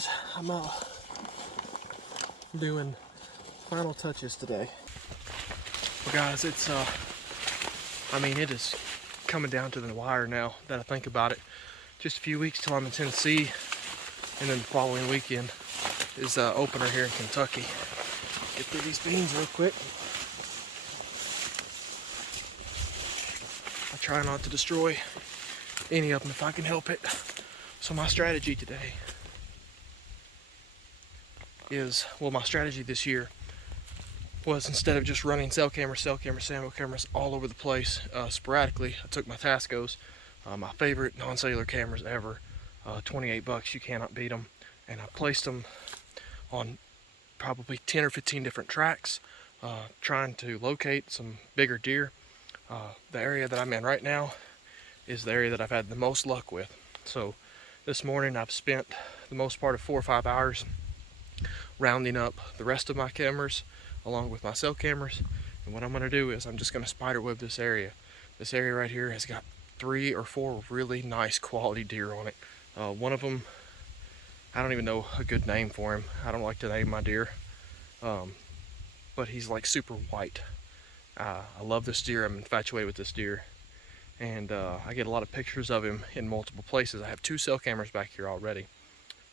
guys, I'm doing final touches today. Well guys, it's it is coming down to the wire now that I think about it. Just a few weeks till I'm in Tennessee, and then the following weekend is opener here in Kentucky. Get through these beans real quick. I try not to destroy any of them if I can help it. So my strategy today is, well, my strategy this year was, instead of just running cell cameras, sample cameras all over the place sporadically, I took my Tascos, my favorite non-cellular cameras ever, 28 bucks, you cannot beat them, and I placed them on probably 10 or 15 different tracks, trying to locate some bigger deer. The area that I'm in right now is the area that I've had the most luck with. So this morning I've spent the most part of 4 or 5 hours rounding up the rest of my cameras along with my cell cameras, and what I'm going to do is I'm just going to spider web this area. This area right here has got 3 or 4 really nice quality deer on it. One of them, I don't even know a good name for him. I don't like to name my deer, but he's like super white. I love this deer. I'm infatuated with this deer, and I get a lot of pictures of him in multiple places. I have 2 cell cameras back here already,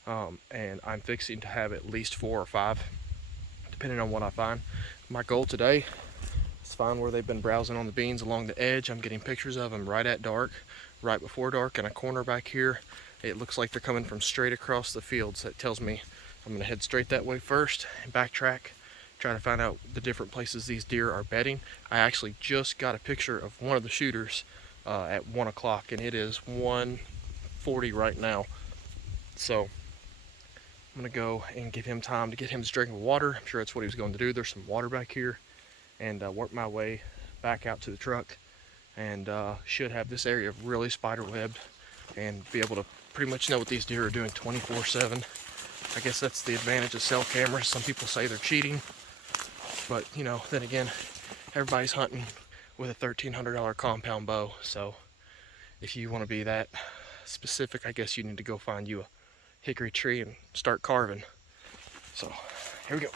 and I'm fixing to have at least 4 or 5, depending on what I find. My goal today is to find where they've been browsing on the beans along the edge. I'm getting pictures of them right at dark, right before dark, in a corner back here. It looks like they're coming from straight across the field, so that tells me I'm going to head straight that way first and backtrack, try to find out the different places these deer are bedding. I actually just got a picture of one of the shooters at 1 o'clock, and it is 1:40 right now. So I'm going to go and give him time to get him his drink of water. I'm sure that's what he was going to do. There's some water back here, and work my way back out to the truck, and should have this area really spider webbed and be able to pretty much know what these deer are doing 24/7. I guess that's the advantage of cell cameras. Some people say they're cheating, but you know, then again, everybody's hunting with a $1,300 compound bow. So if you want to be that specific, I guess you need to go find you a hickory tree and start carving. So here we go.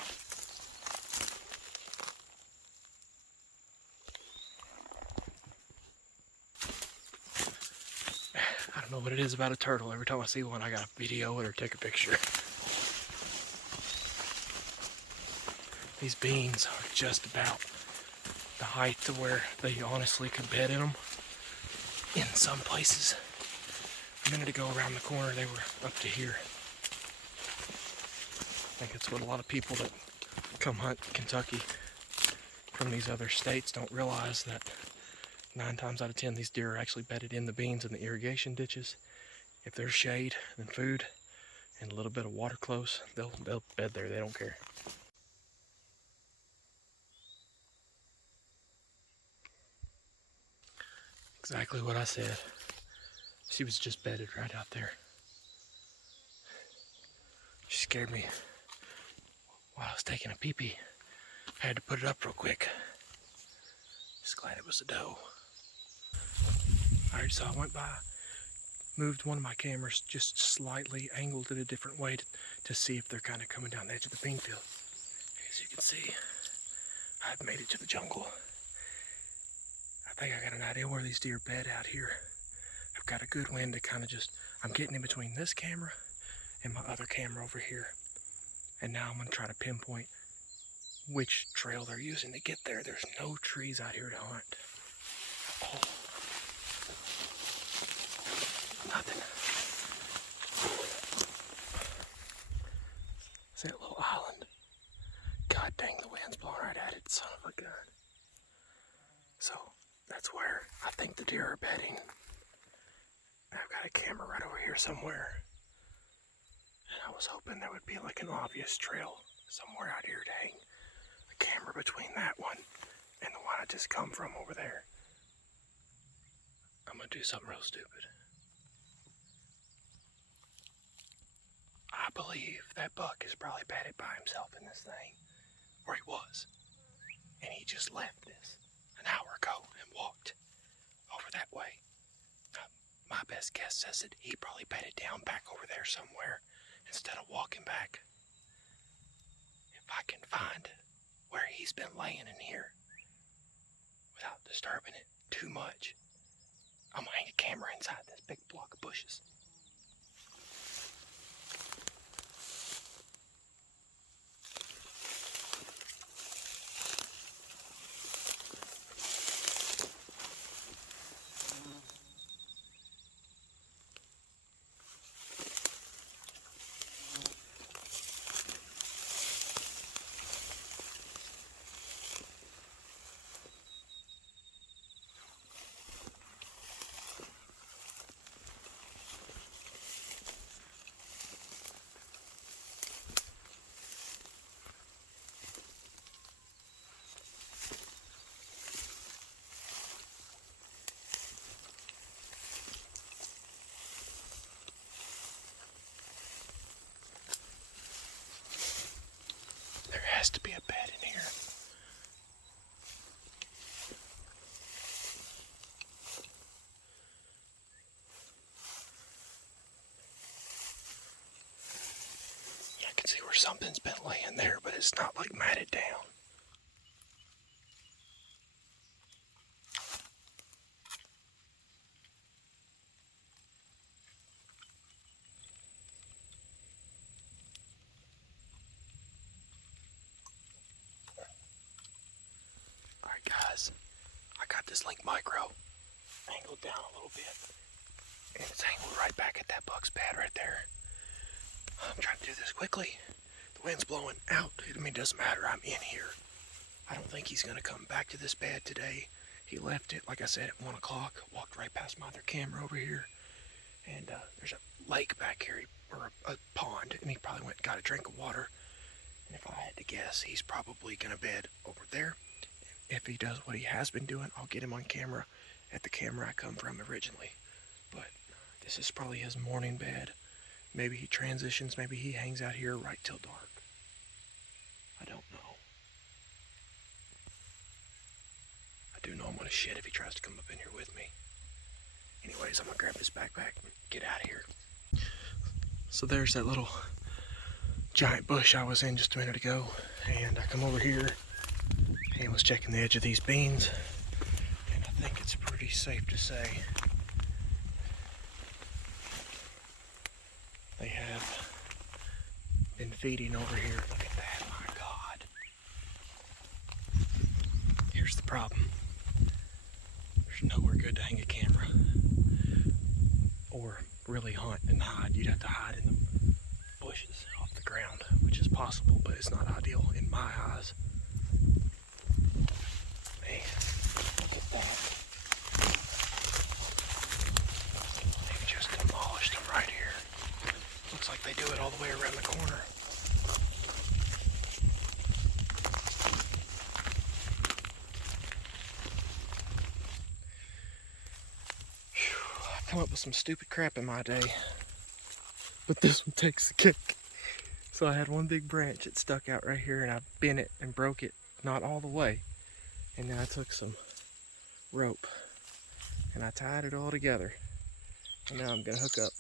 I don't know what it is about a turtle. Every time I see one, I gotta video it or take a picture. These beans are just about the height to where they honestly could bed in them. In some places, a minute ago around the corner, they were up to here. I think it's what a lot of people that come hunt Kentucky from these other states don't realize, that 9 times out of 10 these deer are actually bedded in the beans in the irrigation ditches. If there's shade and food and a little bit of water close, they'll bed there. They don't care. Exactly what I said. She was just bedded right out there. She scared me while I was taking a pee-pee. I had to put it up real quick. Just glad it was a doe. Alright, so I went by, moved one of my cameras just slightly, angled it a different way to see if they're kind of coming down the edge of the bean field. As you can see, I've made it to the jungle. I think I got an idea where these deer bed out here. I've got a good wind to kind of just, I'm getting in between this camera and my other camera over here. And now I'm going to try to pinpoint which trail they're using to get there. There's no trees out here to hunt. Oh. Nothing. See that little island? God dang, the wind's blowing right at it, son of a gun. So that's where I think the deer are bedding. I've got a camera right over here somewhere, and I was hoping there would be like an obvious trail somewhere out here to hang a camera between that one and the one I just come from over there. I'm gonna do something real stupid. I believe that buck is probably bedded by himself in this thing, or he was, and he just left this an hour ago and walked over that way. My best guess says that he probably bedded down back over there somewhere instead of walking back, if I can find where he's been laying in here without disturbing it too much, I'm gonna hang a camera inside this big block of bushes. There has to be a bed in here. Yeah, I can see where something's been laying there, but it's not like matted down. Alright guys, I got this Link Micro angled down a little bit, and it's angled right back at that buck's bed right there. I'm trying to do this quickly. The wind's blowing out. I mean, it doesn't matter. I'm in here. I don't think he's going to come back to this bed today. He left it, like I said, at 1 o'clock. Walked right past my other camera over here. And there's a lake back here, or a pond, and he probably went and got a drink of water. And if I had to guess, he's probably going to bed over there. If he does what he has been doing, I'll get him on camera at the camera I come from originally. But this is probably his morning bed. Maybe he transitions, maybe he hangs out here right till dark. I don't know. I do know I'm gonna shit if he tries to come up in here with me. Anyways, I'm gonna grab his backpack and get out of here. So there's that little giant bush I was in just a minute ago, and I come over here and was checking the edge of these beans, and I think it's pretty safe to say they have been feeding over here. Look at that, my God. Here's the problem. There's nowhere good to hang a camera or really hunt and hide. You'd have to hide in the bushes off the ground, which is possible, but it's not ideal in my eyes. Man, look at that. They've just demolished them right here. Looks like they do it all the way around the corner. Whew, I've come up with some stupid crap in my day, but this one takes the cake. So I had one big branch that stuck out right here, and I bent it and broke it, not all the way. And then I took some rope and I tied it all together. And now I'm gonna hook up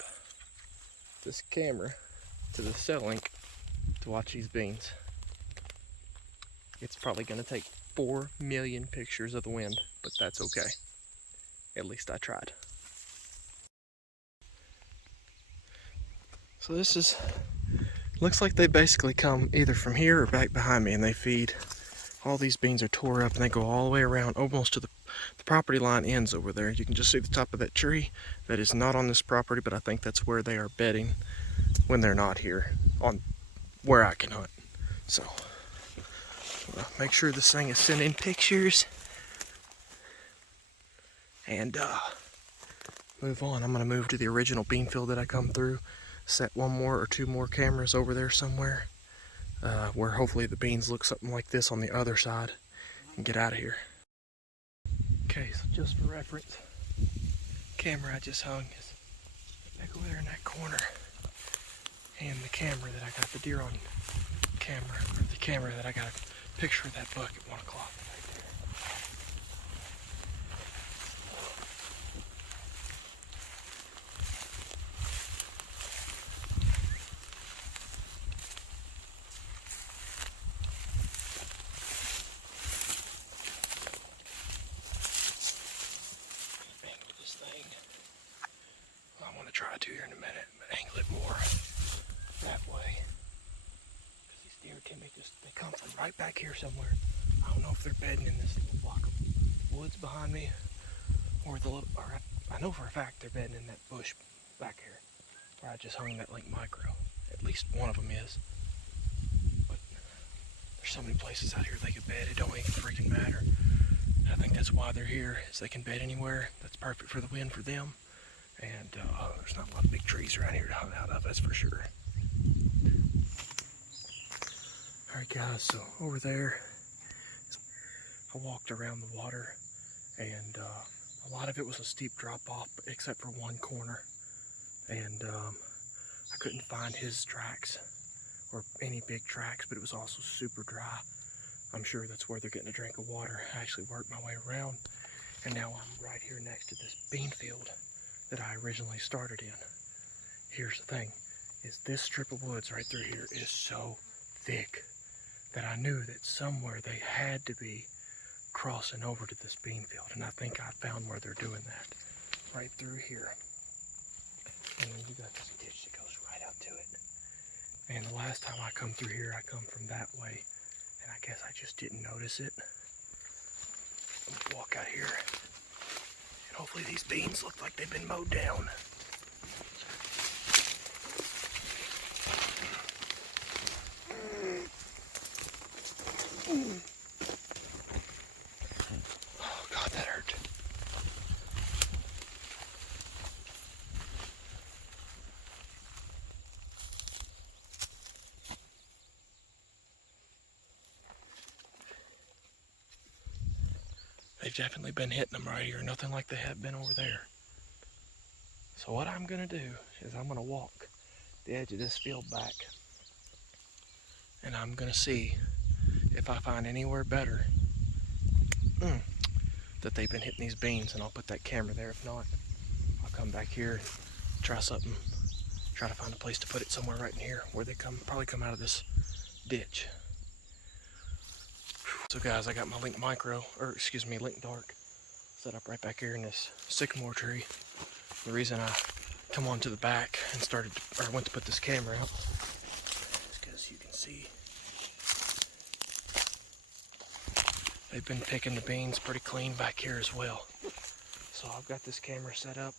this camera to the cell link to watch these beans. It's probably gonna take 4 million pictures of the wind, but that's okay. At least I tried. So this is, looks like they basically come either from here or back behind me, and they feed. All these beans are tore up and they go all the way around almost to the property line ends over there. You can just see the top of that tree. That is not on this property, but I think that's where they are bedding when they're not here on where I can hunt. So make sure this thing is sending pictures and move on. I'm gonna move to the original bean field that I come through, set 1 more or 2 more cameras over there somewhere. Where hopefully the beans look something like this on the other side, and get out of here. Okay, so just for reference, camera I just hung is back over there in that corner, and the camera that I got the deer on camera, or the camera that I got a picture of that buck at 1 o'clock right there. try to here in a minute, but angle it more that way. Because these deer they come from right back here somewhere. I don't know if they're bedding in this little block of woods behind me, or I know for a fact they're bedding in that bush back here, where I just hung that link micro. At least one of them is. But there's so many places out here they could bed, it don't even freaking matter. And I think that's why they're here, is they can bed anywhere. That's perfect for the wind for them. And there's not a lot of big trees around here to hunt out of, that's for sure. Alright guys, so over there, I walked around the water, and a lot of it was a steep drop off, except for one corner. And I couldn't find his tracks, or any big tracks, but it was also super dry. I'm sure that's where they're getting a drink of water. I actually worked my way around, and now I'm right here next to this bean field that I originally started in. Here's the thing, is this strip of woods right through here is so thick that I knew that somewhere they had to be crossing over to this bean field, and I think I found where they're doing that, right through here. And then you got this ditch that goes right up to it. And the last time I come through here, I come from that way, and I guess I just didn't notice it. I'm gonna walk out here, and hopefully these beans look like they've been mowed down. Oh God, that hurt. They've definitely been hitting them right here, nothing like they have been over there. So what I'm gonna do is I'm gonna walk the edge of this field back, and I'm gonna see if I find anywhere better that they've been hitting these beans, and I'll put that camera there. If not, I'll come back here and try something, try to find a place to put it somewhere right in here where they probably come out of this ditch. So guys, I got my Link Micro, Link Dark, set up right back here in this sycamore tree. The reason I come onto the back and went to put this camera out is because you can see they've been picking the beans pretty clean back here as well. So I've got this camera set up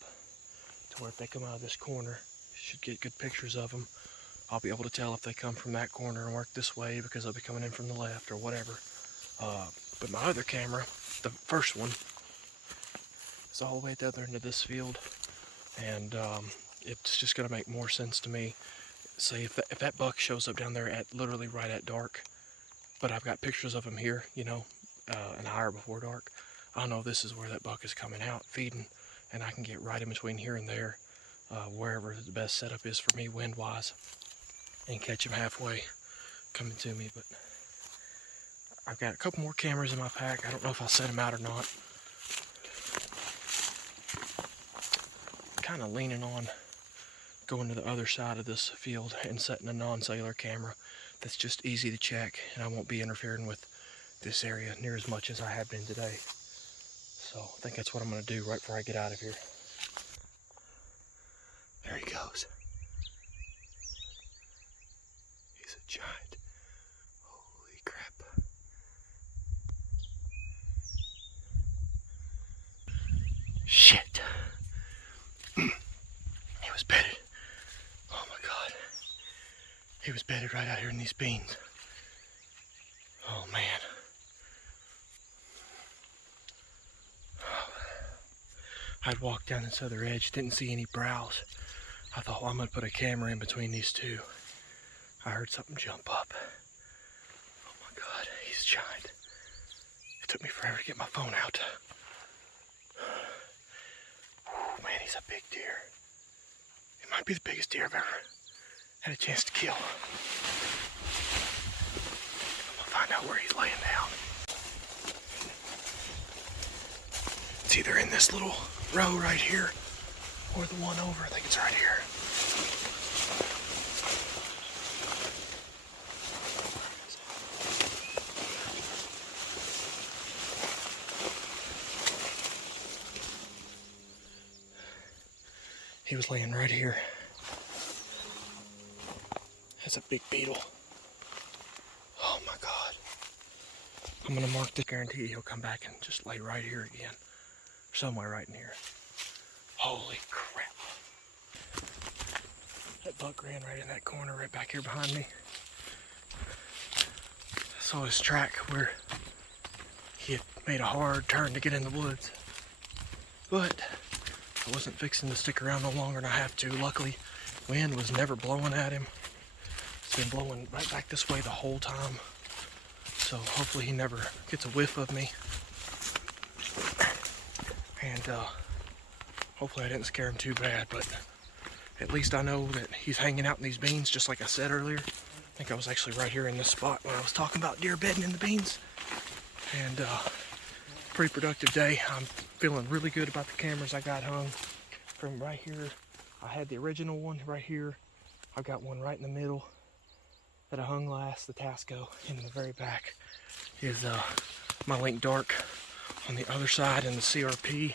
to where if they come out of this corner, you should get good pictures of them. I'll be able to tell if they come from that corner and work this way because they'll be coming in from the left or whatever. But my other camera, the first one, is all the way at the other end of this field, and it's just going to make more sense to me. Say if that buck shows up down there at literally right at dark, but I've got pictures of him here, you know, an hour before dark, I'll know this is where that buck is coming out feeding, and I can get right in between here and there, wherever the best setup is for me wind-wise, and catch him halfway coming to me. But I've got a couple more cameras in my pack. I don't know if I'll set them out or not. Kind of leaning on going to the other side of this field and setting a non-cellular camera that's just easy to check, and I won't be interfering with this area near as much as I have been today. So I think that's what I'm going to do right before I get out of here. There he goes. He's a giant. Holy crap. Shit. He was bedded. Oh my God. He was bedded right out here in these beans. Oh man. I'd walked down this other edge, didn't see any browse. I thought, well, I'm gonna put a camera in between these two. I heard something jump up. Oh my God, he's giant. It took me forever to get my phone out. Oh man, he's a big deer. It might be the biggest deer I've ever had a chance to kill. I'm gonna find out where he's laying down. It's either in this little row right here or the one over. I think it's right here. He was laying right here. That's a big beetle. Oh my God. I'm gonna mark this. Guarantee he'll come back and just lay right here again. Somewhere right in here. Holy crap. That buck ran right in that corner right back here behind me. I saw his track where he had made a hard turn to get in the woods. But I wasn't fixing to stick around no longer than I have to. Luckily, wind was never blowing at him. It's been blowing right back this way the whole time. So hopefully he never gets a whiff of me. And hopefully I didn't scare him too bad, but at least I know that he's hanging out in these beans, just like I said earlier. I think I was actually right here in this spot when I was talking about deer bedding in the beans. And pretty productive day. I'm feeling really good about the cameras I got hung. From right here, I had the original one right here. I've got one right in the middle that I hung last, the Tasco. And in the very back is my Link Dark on the other side, and the CRP.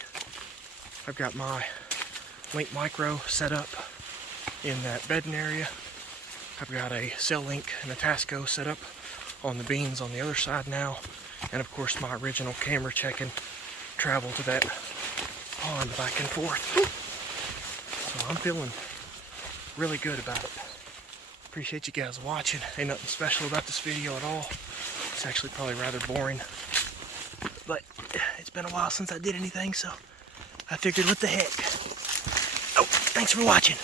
I've got my Link Micro set up in that bedding area. I've got a Cell Link and a Tasco set up on the beans on the other side now. And of course my original camera checking travel to that pond back and forth. So I'm feeling really good about it. Appreciate you guys watching. Ain't nothing special about this video at all. It's actually probably rather boring. But it's been a while since I did anything, so I figured what the heck. Oh, thanks for watching.